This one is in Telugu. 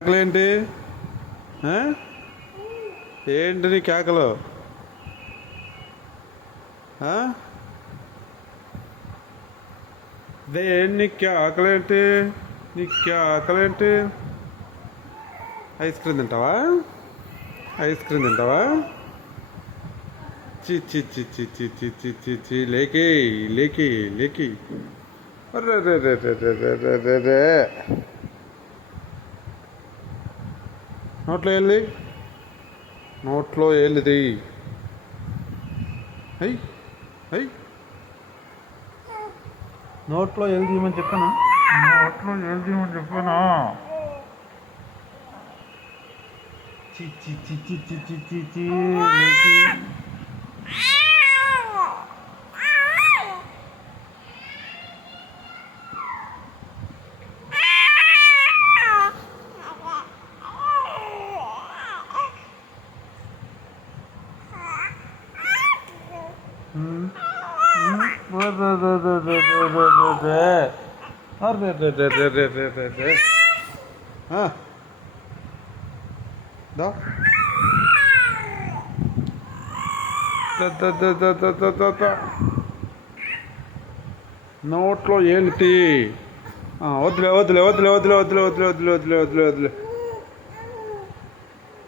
కేకలేంటి? ఏంటి నీ కేకలు? నీ కేకలేంటి? నీ కేకలేంటి? ఐస్ క్రీమ్ తింటావా? ఐస్ క్రీమ్ తింటావా? చి చి చి చి చి చి చి చి చి లేకి లేకి లేకి రే రే రే రే రే రే రే రే. నోట్లో వెళ్ళి నోట్లో ఏళ్ళది. అయ్యి అయ్యి నోట్లో ఏళ్ళు తీయమని చెప్పానా? నోట్లో ఏళ్ళు తీయమని చెప్పానా? చి చి చి చి చి చి చి చి నోట్లో ఏంటి? వదిలే వదిలే వదిలే వదిలే వదిలే వదిలే వదిలే వదిలే వదిలే వదిలే